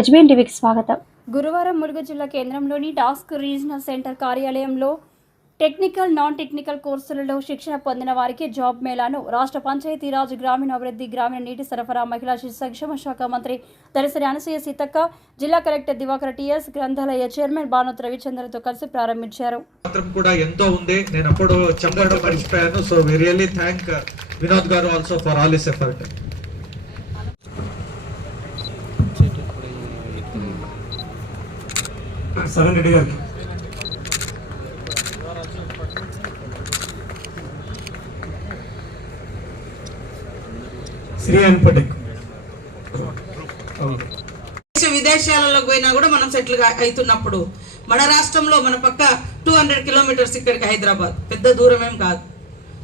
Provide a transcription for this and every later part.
HBN టీవీకి స్వాగతం. గురువారం ములుగు జిల్లా కేంద్రంలోని టాస్క్ రీజనల్ సెంటర్ కార్యాలయంలో టెక్నికల్ నాన్ టెక్నికల్ కోర్సులలో శిక్షణ పొందిన వారికి జాబ్ మేళాను రాష్ట్ర పంచాయతీరాజ్ గ్రామీణాభివృద్ధి గ్రామీణ నీటి సరఫరా మహిళా శిశు సంక్షేమ శాఖ మంత్రి దరిసరి అనసూయ సీతక్క జిల్లా కలెక్టర్ దివాకర్ టిఎస్ గ్రంథాలయ చైర్మన్ భానుత్ రవిచంద్రతో కలిసి ప్రారంభించారు. కూడా ఎంతో ఉంది. నేను అప్పుడు చెప్పడం మర్చిపోయాను. So we really thank Vinod garu also for all his effort Saran Reddy గారికి. శ్రీ విదేశాలలో పోయినా కూడా మనం సెటిల్ అవుతున్నప్పుడు మన రాష్ట్రంలో మన పక్క టూ హండ్రెడ్ కిలోమీటర్స్ ఇక్కడికి హైదరాబాద్. పెద్ద దూరం ఏం కాదు.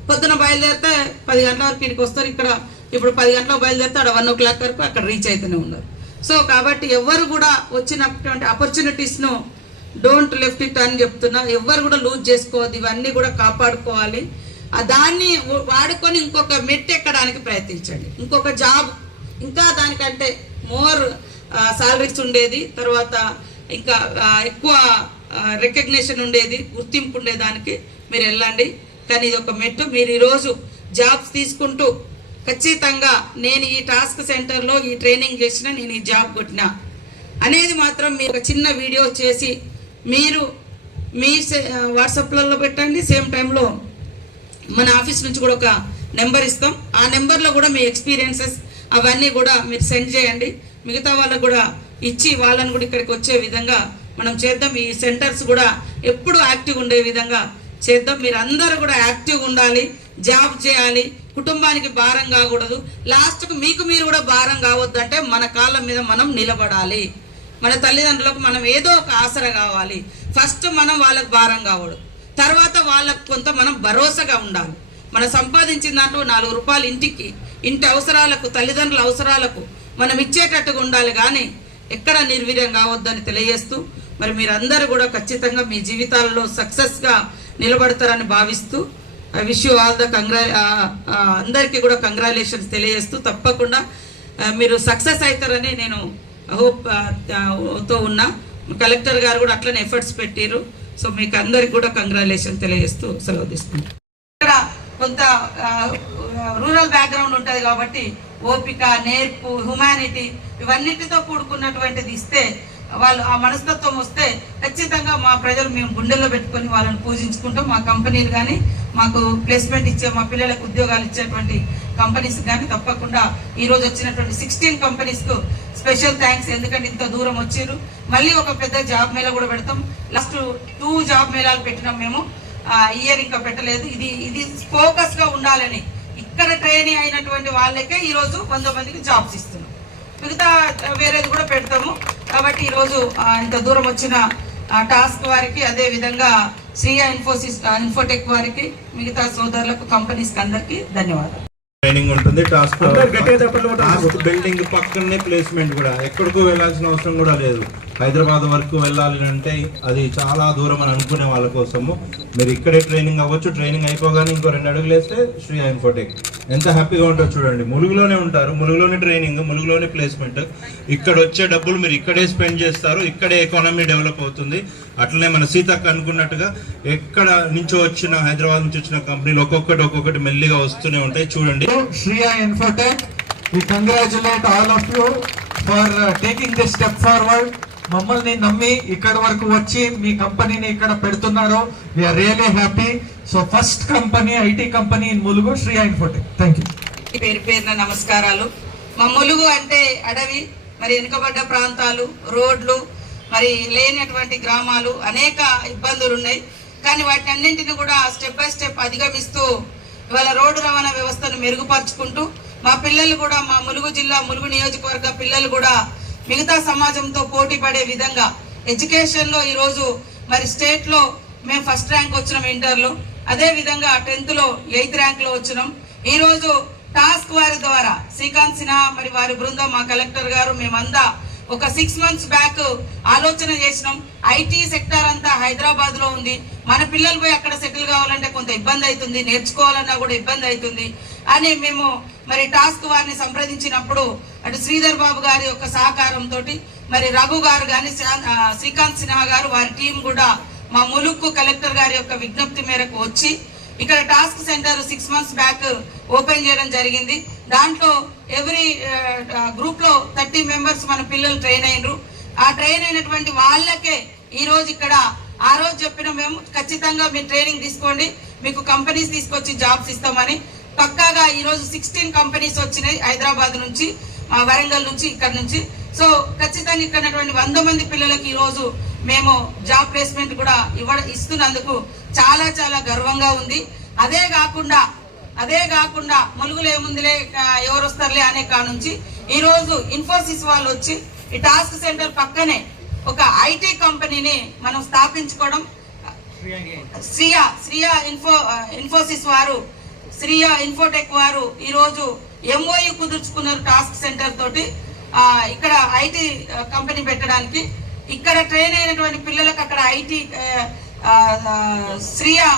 పొద్దున బయలుదేరితే పది గంటల వరకు ఇక్కడికి వస్తారు. ఇక్కడ ఇప్పుడు పది గంటలకు బయలుదేరితే అక్కడ వన్ ఓ క్లాక్ వరకు అక్కడ రీచ్ అయితేనే ఉన్నారు. సో కాబట్టి ఎవరు కూడా వచ్చినటువంటి ఆపర్చునిటీస్ను డోంట్ లెఫ్ట్ ఇట్ అని చెప్తున్నా. ఎవరు కూడా లూజ్ చేసుకోవద్దు. ఇవన్నీ కూడా కాపాడుకోవాలి. ఆ దాన్ని వాడుకొని ఇంకొక మెట్ ఎక్కడానికి ప్రయత్నించండి. ఇంకొక జాబ్ ఇంకా దానికంటే మోర్ సాలరీస్ ఉండేది. తర్వాత ఇంకా ఎక్కువ రికగ్నేషన్ ఉండేది. గుర్తింపు ఉండేదానికి మీరు వెళ్ళండి. కానీ ఇది ఒక మెట్టు. మీరు ఈరోజు జాబ్స్ తీసుకుంటూ ఖచ్చితంగా నేను ఈ టాస్క్ సెంటర్లో ఈ ట్రైనింగ్ చేసిన నేను ఈ జాబ్ కొట్టిన. అనేది మాత్రం మీరు ఒక చిన్న వీడియో చేసి మీరు మీ సే- వాట్సాప్లలో పెట్టండి సేమ్ టైంలో మన ఆఫీస్ నుంచి కూడా ఒక నెంబర్ ఇస్తాం. ఆ నెంబర్లో కూడా మీ ఎక్స్పీరియన్సెస్ అవన్నీ కూడా మీరు సెండ్ చేయండి. మిగతా వాళ్ళకు కూడా ఇచ్చి వాళ్ళని కూడా ఇక్కడికి వచ్చే విధంగా మనం చేద్దాం. ఈ సెంటర్స్ కూడా ఎప్పుడు యాక్టివ్ ఉండే విధంగా చేద్దాం. మీరు అందరూ కూడా యాక్టివ్ ఉండాలి జాబ్ చేయాలి. కుటుంబానికి భారం కాకూడదు. లాస్ట్కు మీకు మీరు కూడా భారం కావద్దంటే మన కాళ్ళ మీద మనం నిలబడాలి. మన తల్లిదండ్రులకు మనం ఏదో ఒక ఆసర కావాలి. ఫస్ట్ మనం వాళ్ళకు భారం కావడం. తర్వాత వాళ్ళకు కొంత మనం భరోసాగా ఉండాలి. మనం సంపాదించిన దాంట్లో నాలుగు రూపాయలు ఇంటికి ఇంటి అవసరాలకు తల్లిదండ్రుల అవసరాలకు మనం ఇచ్చేటట్టుగా ఉండాలి. కానీ ఎక్కడ నిర్వీర్యం కావద్దని తెలియజేస్తూ మరి మీరందరూ కూడా ఖచ్చితంగా మీ జీవితాల్లో సక్సెస్గా నిలబడతారని భావిస్తూ I wish you all the congra అందరికీ కూడా కంగ్రాలేషన్స్ తెలియజేస్తూ తప్పకుండా మీరు సక్సెస్ అవుతారని నేను హోప్తో ఉన్నా కలెక్టర్ గారు కూడా అట్లనే ఎఫర్ట్స్ పెట్టారు సో మీకు అందరికి కూడా కంగ్రాచులేషన్ తెలియజేస్తూ సెలవు తీసుకుంటాం ఇక్కడ కొంత రూరల్ బ్యాక్గ్రౌండ్ ఉంటుంది కాబట్టి ఓపిక నేర్పు హ్యుమానిటీ ఇవన్నిటితో కూడుకున్నటువంటిది ఇస్తే వాళ్ళు ఆ మనస్తత్వం వస్తే ఖచ్చితంగా మా ప్రజలు మేము గుండెల్లో పెట్టుకొని వాళ్ళని పూజించుకుంటాం. మా కంపెనీలు కానీ మాకు ప్లేస్మెంట్ ఇచ్చే మా పిల్లలకు ఉద్యోగాలు ఇచ్చేటువంటి కంపెనీస్ కానీ తప్పకుండా ఈరోజు వచ్చినటువంటి సిక్స్టీన్ కంపెనీస్కు స్పెషల్ థ్యాంక్స్ ఎందుకంటే ఇంత దూరం వచ్చారు మళ్ళీ ఒక పెద్ద జాబ్ మేళ కూడా పెడతాం. లాస్ట్ టూ జాబ్ మేళాలు పెట్టినాం మేము. ఇయర్ ఇంకా పెట్టలేదు. ఇది ఇది ఫోకస్గా ఉండాలని ఇక్కడ ట్రైనింగ్ అయినటువంటి వాళ్ళకే ఈరోజు వంద మందికి జాబ్స్ ఇస్తున్నాం. మిగతా వేరేది కూడా పెడతాము. కాబట్టి ఈ రోజు ఆ, ఇంత దూరం వచ్చిన ఆ, టాస్క్ వారికి అదే విధంగా శ్రీయా ఇన్ఫోసిస్ ఇన్ఫోటెక్ వారికి మిగతా సోదరులకు కంపెనీస్ అందరికీ ధన్యవాదాలు. ట్రైనింగ్ ఉంటుంది. టాస్క్ బిల్డింగ్ పక్కనే ప్లేస్మెంట్ కూడా. ఎక్కడికో వెళ్ళాల్సిన అవసరం కూడా లేదు. హైదరాబాద్ వరకు వెళ్ళాలి అంటే అది చాలా దూరం అని అనుకునే వాళ్ళ కోసము. మీరు ఇక్కడే ట్రైనింగ్ అవ్వచ్చు ట్రైనింగ్ అయిపోగానే ఇంకో రెండు అడుగులు వేస్తే శ్రీ ఇన్ఫోటెక్ ఎంత హ్యాపీగా ఉంటుందో చూడండి. ములుగులోనే ఉంటారు ములుగులోనే ట్రైనింగ్ ములుగులోనే ప్లేస్మెంట్ ఇక్కడ వచ్చే డబ్బులు మీరు ఇక్కడే స్పెండ్ చేస్తారు ఇక్కడే ఎకానమీ డెవలప్ అవుతుంది. అట్లనే మన సీతక్క అనుకున్నట్టుగా ఎక్కడ నుంచో వచ్చిన హైదరాబాద్ నుంచి వచ్చిన కంపెనీలు ఒక్కొక్కటి ఒక్కొక్కటి మెల్లిగా వస్తూనే ఉంటాయి. చూడండి. Sriya Infotech We congratulate all of you for uh, taking this step forward. మమ్మల్ని నమ్మి ఇక్కడ వరకు వచ్చి మీ కంపెనీని ఇక్కడ పెడుతున్నారు we're really happy so first company IT company in Mulugu ఐన్ Infotech thank you పేరు పేరున నమస్కారాలు. మా ములుగు అంటే అడవి మరి వెనుకబడ్డ ప్రాంతాలు రోడ్లు మరి లేనటువంటి గ్రామాలు అనేక ఇబ్బందులు ఉన్నాయి కానీ వాటి అన్నింటిని కూడా స్టెప్ బై స్టెప్ అధిగమిస్తూ ఇవాళ రోడ్డు రవాణా వ్యవస్థను మెరుగుపరుచుకుంటూ మా పిల్లలు కూడా మా ములుగు జిల్లా ములుగు నియోజకవర్గ పిల్లలు కూడా మిగతా సమాజంతో పోటీ పడే విధంగా ఎడ్యుకేషన్లో ఈరోజు మరి స్టేట్లో మేము ఫస్ట్ ర్యాంక్ వచ్చినాం ఇంటర్లో అదే విధంగా ఎయిత్ ర్యాంక్లో వచ్చినాం. ఈరోజు టాస్క్ వారి ద్వారా శ్రీకాంత్ సిన్హా మరి వారి బృందం మా కలెక్టర్ గారు మేమంతా ఒక సిక్స్ మంత్స్ బ్యాక్ ఆలోచన చేసినాం. ఐటీ సెక్టార్ అంతా హైదరాబాద్లో ఉంది. మన పిల్లలు పోయి అక్కడ సెటిల్ కావాలంటే కొంత ఇబ్బంది అవుతుంది. నేర్చుకోవాలన్నా కూడా ఇబ్బంది అవుతుంది. అని మేము మరి టాస్క్ వారిని సంప్రదించినప్పుడు అటు శ్రీధర్ బాబు గారి యొక్క సహకారంతో మరి రఘు గారు కానీ శ్రీకాంత్ సిన్హా గారు వారి టీం కూడా మా ములుక్కు కలెక్టర్ గారి యొక్క విజ్ఞప్తి మేరకు వచ్చి ఇక్కడ TASK centre six months back open చేయడం జరిగింది. దాంట్లో ఎవ్రీ గ్రూప్లో థర్టీ మెంబర్స్ మన పిల్లలు ట్రైన్ అయినరు. ఆ ట్రైన్ అయినటువంటి వాళ్ళకే ఈ రోజు ఇక్కడ ఆ రోజు చెప్పిన మేము ఖచ్చితంగా మీ ట్రైనింగ్ తీసుకోండి. మీకు కంపెనీస్ తీసుకొచ్చి జాబ్స్ ఇస్తామని పక్కాగా ఈ రోజు సిక్స్టీన్ కంపెనీస్ వచ్చినాయి హైదరాబాద్ నుంచి వరంగల్ నుంచి ఇక్కడ నుంచి. సో ఖచ్చితంగా ఇక్కడ వంద మంది పిల్లలకి ఈ రోజు మేము జాబ్ ప్లేస్మెంట్ కూడా ఇవ్వ ఇస్తున్నందుకు చాలా చాలా గర్వంగా ఉంది. అదే కాకుండా అదే కాకుండా ములుగులు ఏముందిలే ఎవరు వస్తారులే అనే కా నుంచి ఈ రోజు ఇన్ఫోసిస్ వాళ్ళు వచ్చి ఈ టాస్క్ సెంటర్ పక్కనే ఒక ఐటీ కంపెనీని మనం స్థాపించుకోవడం శ్రియా శ్రియా ఇన్ఫో ఇన్ఫోసిస్ వారు శ్రీయా ఇన్ఫోటెక్ వారు ఈరోజు ఎంఓయూ ఎంఓయు కుదుర్చుకున్నారు టాస్క్ సెంటర్ తోటి. ఇక్కడ ఐటీ కంపెనీ పెట్టడానికి. ఇక్కడ ట్రైన్ అయినటువంటి పిల్లలకు అక్కడ ఐటీ శ్రీయా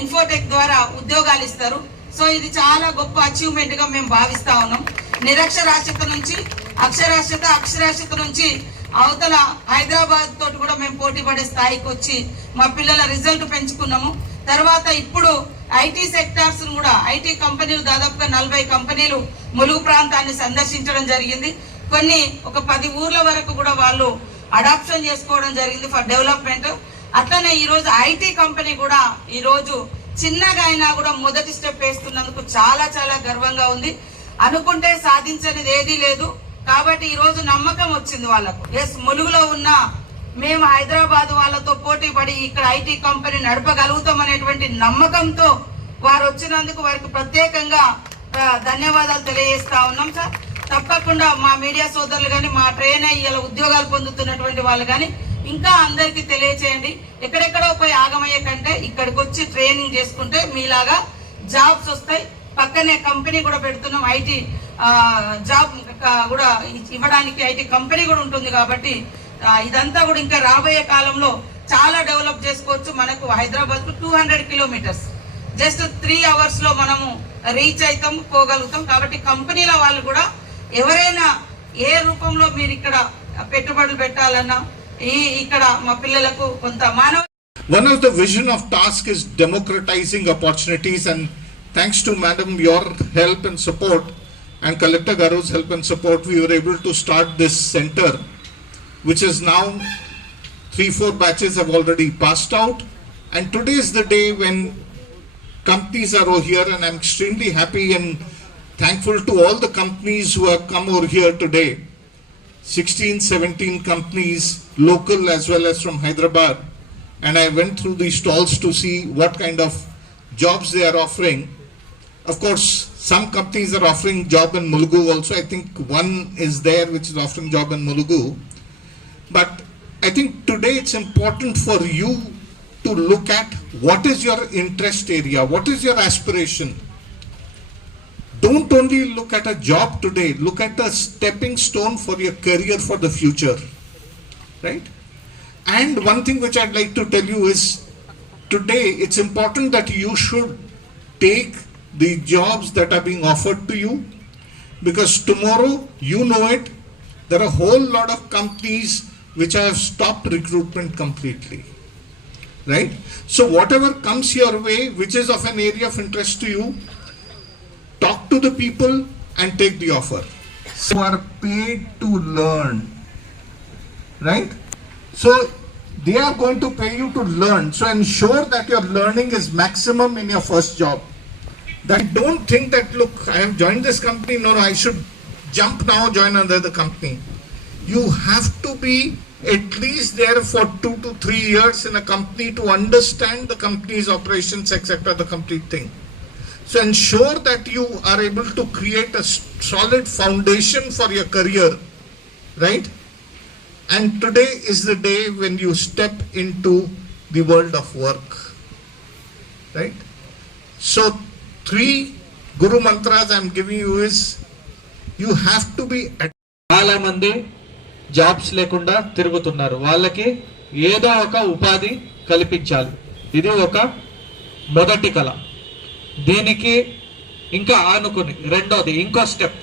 ఇన్ఫోటెక్ ద్వారా ఉద్యోగాలు ఇస్తారు. సో ఇది చాలా గొప్ప అచీవ్మెంట్గా మేము భావిస్తా ఉన్నాం. నిరక్షరాస్యత నుంచి అక్షరాస్యత అక్షరాస్యత నుంచి అవతల హైదరాబాద్ తోటి కూడా మేము పోటీ పడే స్థాయికి వచ్చి మా పిల్లల రిజల్ట్ పెంచుకున్నాము. తర్వాత ఇప్పుడు ఐటీ సెక్టార్స్ కూడా ఐటీ కంపెనీలు దాదాపుగా నలభై కంపెనీలు ములుగు ప్రాంతాన్ని సందర్శించడం జరిగింది. కొన్ని ఒక పది ఊర్ల వరకు కూడా వాళ్ళు అడాప్షన్ చేసుకోవడం జరిగింది ఫర్ డెవలప్మెంట్. అట్లనే ఈ రోజు ఐటీ కంపెనీ కూడా ఈరోజు చిన్నగా అయినా కూడా మొదటి స్టెప్ వేస్తున్నందుకు చాలా చాలా గర్వంగా ఉంది. అనుకుంటే సాధించనిది ఏదీ లేదు. కాబట్టి ఈరోజు నమ్మకం వచ్చింది వాళ్ళకు. ఎస్ ములుగులో ఉన్న మేము హైదరాబాద్ వాళ్ళతో పోటీ పడి ఇక్కడ ఐటీ కంపెనీ నడపగలుగుతాం అనేటువంటి నమ్మకంతో వారు వచ్చినందుకు వారికి ప్రత్యేకంగా ధన్యవాదాలు తెలియజేస్తా ఉన్నాం సార్. తప్పకుండా మా మీడియా సోదరులు కానీ మా ట్రైన్ అయ్యేలా ఉద్యోగాలు పొందుతున్నటువంటి వాళ్ళు కానీ ఇంకా అందరికీ తెలియచేయండి. ఎక్కడెక్కడో పోయి ఆగమయ్యే కంటే ఇక్కడికి వచ్చి ట్రైనింగ్ చేసుకుంటే మీలాగా జాబ్స్ వస్తాయి. పక్కనే కంపెనీ కూడా పెడుతున్నాం. ఐటీ జాబ్ కూడా ఇవ్వడానికి ఐటీ కంపెనీ కూడా ఉంటుంది కాబట్టి ఇదంతా కూడా ఇంకా రాబోయే కాలంలో చాలా డెవలప్ చేసుకోవచ్చు. మనకు హైదరాబాద్కు two hundred kilometres. Just three అవర్స్లో మనము రీచ్ అవుతాం పోగలుగుతాం. కాబట్టి కంపెనీల వాళ్ళు కూడా ఎవరైనా ఏ రూపంలో మీరు ఇక్కడ పెట్టుబడులు పెట్టాలన్నా ఈ ఇక్కడ మా పిల్లలకు కొంత మానవ one of the vision of TASK is democratising opportunities and thanks to madam your help and support and collector garu help and support we are able to start this centre which is now three four batches have already passed out and today is the day when companies are over here and i'm extremely happy and thankful to all the companies who have come over here today 16 17 companies local as well as from hyderabad and I went through these stalls to see what kind of jobs they are offering. Of course, some companies are offering job in Mulugu also. I think one is there which is offering job in Mulugu. But I think today it's important for you to look at what is your interest area, what is your aspiration. Don't only look at a job today, look at a stepping stone for your career for the future. Right? And one thing which I'd like to tell you is today it's important that you should take the jobs that are being offered to you because tomorrow you know it there are a whole lot of companies which I have stopped recruitment completely right so whatever comes your way which is of an area of interest to you talk to the people and take the offer You are paid to learn. Right? So they are going to pay you to learn. So ensure that your learning is maximum in your first job. that don't think that look i have joined this company no no i should jump now join another company you have to be at least there for two to three years in a company to understand the company's operations, etc., the complete thing. So ensure that you are able to create a solid foundation for your career, right? And today is the day when you step into the world of work, right? So three Guru mantras I'm giving you is you have to be at jobs లేకుండా తిరుగుతున్నారు. వాళ్ళకి ఏదో ఒక ఉపాధి కల్పించాలి. ఇది ఒక మొదటి కళ. దీనికి ఇంకా ఆనుకుని రెండోది ఇంకో స్టెప్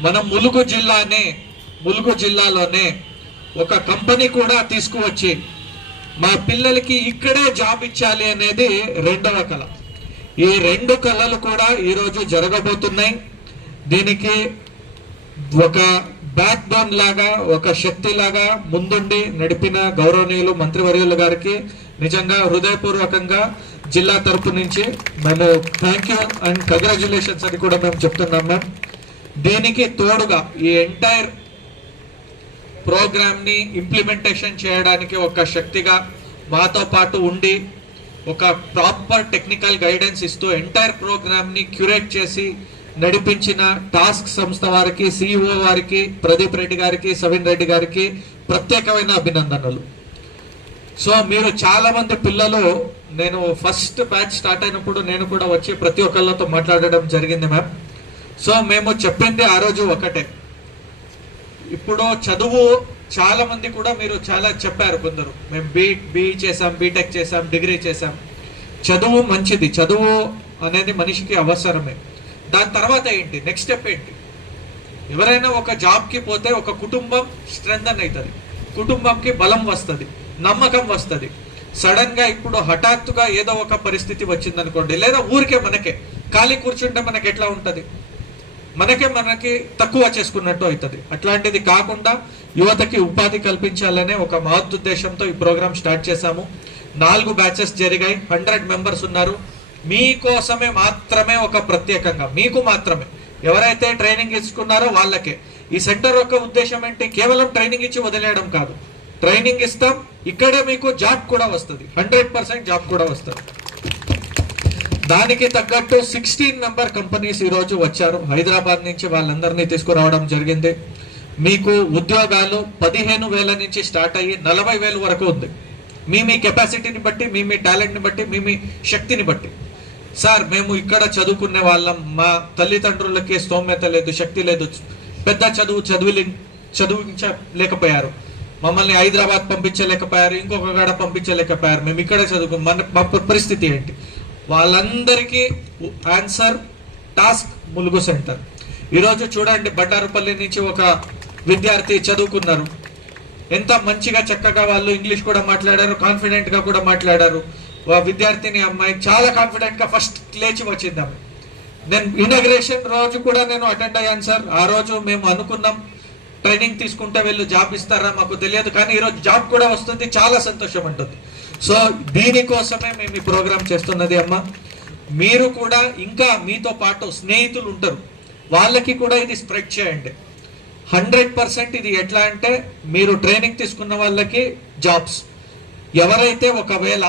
మనం ములుగు జిల్లానే ములుగు జిల్లాలోనే ఒక కంపెనీ కూడా తీసుకువచ్చి మా పిల్లలకి ఇక్కడే జాబ్ ఇచ్చాలి అనేది రెండవ కళ. ఈ రెండు కళలు కూడా ఈరోజు జరగబోతున్నాయి. దీనికి ఒక బ్యాక్ బోన్ లాగా ఒక శక్తి లాగా ముందుండి నడిపిన గౌరవనీయులు మంత్రివర్యులు గారికి నిజంగా హృదయపూర్వకంగా జిల్లా తరపు నుంచి మేము థ్యాంక్ యూ అండ్ కంగ్రాచులేషన్స్ అని కూడా మేము చెప్తున్నాం మ్యామ్ దీనికి తోడుగా ఈ ఎంటైర్ ప్రోగ్రామ్ని ఇంప్లిమెంటేషన్ చేయడానికి ఒక శక్తిగా మాతో పాటు ఉండి ఒక ప్రాపర్ టెక్నికల్ గైడెన్స్ ఇస్తూ ఎంటైర్ ప్రోగ్రామ్ని క్యూరేట్ చేసి నడిపించిన టాస్క్ సంస్థ వారికి సిఇఓ వారికి ప్రదీప్ రెడ్డి గారికి సవిన్ రెడ్డి గారికి ప్రత్యేకమైన అభినందనలు. సో మీరు చాలా మంది పిల్లలు నేను ఫస్ట్ బ్యాచ్ స్టార్ట్ అయినప్పుడు నేను కూడా వచ్చి ప్రతి ఒక్కళ్ళతో మాట్లాడడం జరిగింది మ్యామ్. సో మేము చెప్పింది ఆ రోజు ఒకటే. ఇప్పుడు చదువు చాలా మంది కూడా మీరు చాలా చెప్పారు కొందరు. మేము బీ బీఈ చేసాం బీటెక్ చేసాం డిగ్రీ చేసాం చదువు మంచిది. చదువు అనేది మనిషికి అవసరమే. దాని తర్వాత ఏంటి? నెక్స్ట్ స్టెప్ ఏంటి? ఎవరైనా ఒక జాబ్కి పోతే ఒక కుటుంబం స్ట్రెంథన్ అవుతుంది. కుటుంబంకి బలం వస్తుంది నమ్మకం వస్తుంది. సడన్గా ఇప్పుడు హఠాత్తుగా ఏదో ఒక పరిస్థితి వచ్చిందనుకోండి లేదా ఊరికే మనకే ఖాళీ కూర్చుంటే మనకి ఎట్లా ఉంటుంది? మనకే మనకి తక్కువ చేసుకున్నట్టు అవుతుంది. అట్లాంటిది కాకుండా యువతకి ఉపాధి కల్పించాలనే ఒక మహదుద్దేశంతో ఈ ప్రోగ్రామ్ స్టార్ట్ చేశాము. నాలుగు బ్యాచెస్ జరిగాయి. హండ్రెడ్ మెంబర్స్ ఉన్నారు. మీకోసమే మాత్రమే ఒక ప్రత్యేకంగా మీకు మాత్రమే. ఎవరైతే ట్రైనింగ్ ఇచ్చుకున్నారో వాళ్ళకే. ఈ సెంటర్ యొక్క ఉద్దేశం ఏంటి? కేవలం ట్రైనింగ్ ఇచ్చి వదిలేయడం కాదు. ట్రైనింగ్ ఇస్తాం ఇక్కడే మీకు జాబ్ కూడా వస్తుంది. హండ్రెడ్ పర్సెంట్ జాబ్ కూడా వస్తుంది. దానికి తగ్గట్టు సిక్స్టీన్ నెంబర్ కంపెనీస్ ఈ రోజు వచ్చారు. హైదరాబాద్ నుంచి వాళ్ళందరినీ తీసుకురావడం జరిగింది. మీకు ఉద్యోగాలు పదిహేను వేల నుంచి స్టార్ట్ అయ్యి నలభై వేలు వరకు ఉంది. మీ మీ కెపాసిటీని బట్టి మీ మీ టాలెంట్ని బట్టి మీ మీ శక్తిని బట్టి. సార్ మేము ఇక్కడ చదువుకునే వాళ్ళం. మా తల్లిదండ్రులకి స్తోమ్యత లేదు శక్తి లేదు. పెద్ద చదువు చదివి చదివించలేకపోయారు. మమ్మల్ని హైదరాబాద్ పంపించలేకపోయారు ఇంకొక కాడ పంపించలేకపోయారు. మేము ఇక్కడ చదువుకు మన మా పరిస్థితి ఏంటి? వాళ్ళందరికీ ఆన్సర్ టాస్క్ ములుగు సెంటర్. ఈరోజు చూడండి బండారుపల్లి నుంచి ఒక విద్యార్థి చదువుకున్నారు. ఎంత మంచిగా చక్కగా వాళ్ళు ఇంగ్లీష్ కూడా మాట్లాడారు కాన్ఫిడెంట్గా కూడా మాట్లాడారు. విద్యార్థిని అమ్మాయి చాలా కాన్ఫిడెంట్గా ఫస్ట్ లేచి వచ్చింది. ఆమె నేను ఇనాగ్రేషన్ రోజు కూడా నేను అటెండ్ అయ్యాను సార్. ఆ రోజు మేము అనుకున్నాం ట్రైనింగ్ తీసుకుంటే వీళ్ళు జాబ్ ఇస్తారా మాకు తెలియదు కానీ ఈరోజు జాబ్ కూడా వస్తుంది చాలా సంతోషం ఉంటుంది. సో దీనికోసమే మేము ఈ ప్రోగ్రామ్ చేస్తున్నది అమ్మ. మీరు కూడా ఇంకా మీతో పాటు స్నేహితులు ఉంటారు. వాళ్ళకి కూడా ఇది స్ప్రెడ్ చేయండి. హండ్రెడ్ పర్సెంట్ ఇది ఎట్లా అంటే మీరు ట్రైనింగ్ తీసుకున్న వాళ్ళకి జాబ్స్ ఎవరైతే ఒకవేళ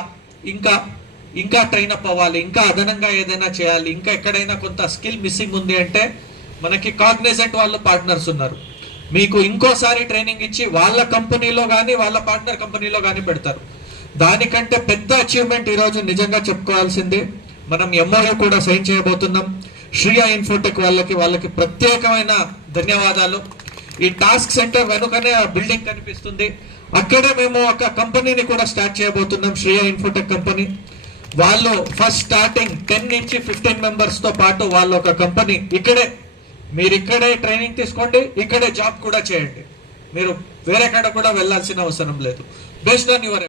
ఇంకా ఇంకా ట్రైన్ అప్ అవ్వాలి ఇంకా అదనంగా ఏదైనా చేయాలి ఇంకా ఎక్కడైనా కొంత స్కిల్ మిస్సింగ్ ఉంది అంటే మనకి కాగ్నిజెంట్ వాళ్ళు పార్ట్నర్స్ ఉన్నారు. మీకు ఇంకోసారి ట్రైనింగ్ ఇచ్చి వాళ్ళ కంపెనీలో కానీ వాళ్ళ పార్ట్నర్ కంపెనీలో కానీ పెడతారు. దానికంటే పెద్ద అచీవ్మెంట్ ఈరోజు నిజంగా చెప్పుకోవాల్సింది మనం ఎంఓయూ కూడా సైన్ చేయబోతున్నాం. శ్రీయా ఇన్ఫోటెక్ వాళ్ళకి వాళ్ళకి ప్రత్యేకమైన ధన్యవాదాలు. ఈ టాస్క్ సెంటర్ వెనుకనే ఆ బిల్డింగ్ కనిపిస్తుంది. అక్కడే మేము ఒక కంపెనీని కూడా స్టార్ట్ చేయబోతున్నాం శ్రేయ ఇన్ఫోటెక్ కంపెనీ. వాళ్ళు ఫస్ట్ స్టార్టింగ్ టెన్ నుంచి ఫిఫ్టీన్ మెంబర్స్తో పాటు వాళ్ళు ఒక కంపెనీ. ఇక్కడే మీరు ఇక్కడే ట్రైనింగ్ తీసుకోండి ఇక్కడే జాబ్ కూడా చేయండి. మీరు వేరే కాడ కూడా వెళ్ళాల్సిన అవసరం లేదు. Based on your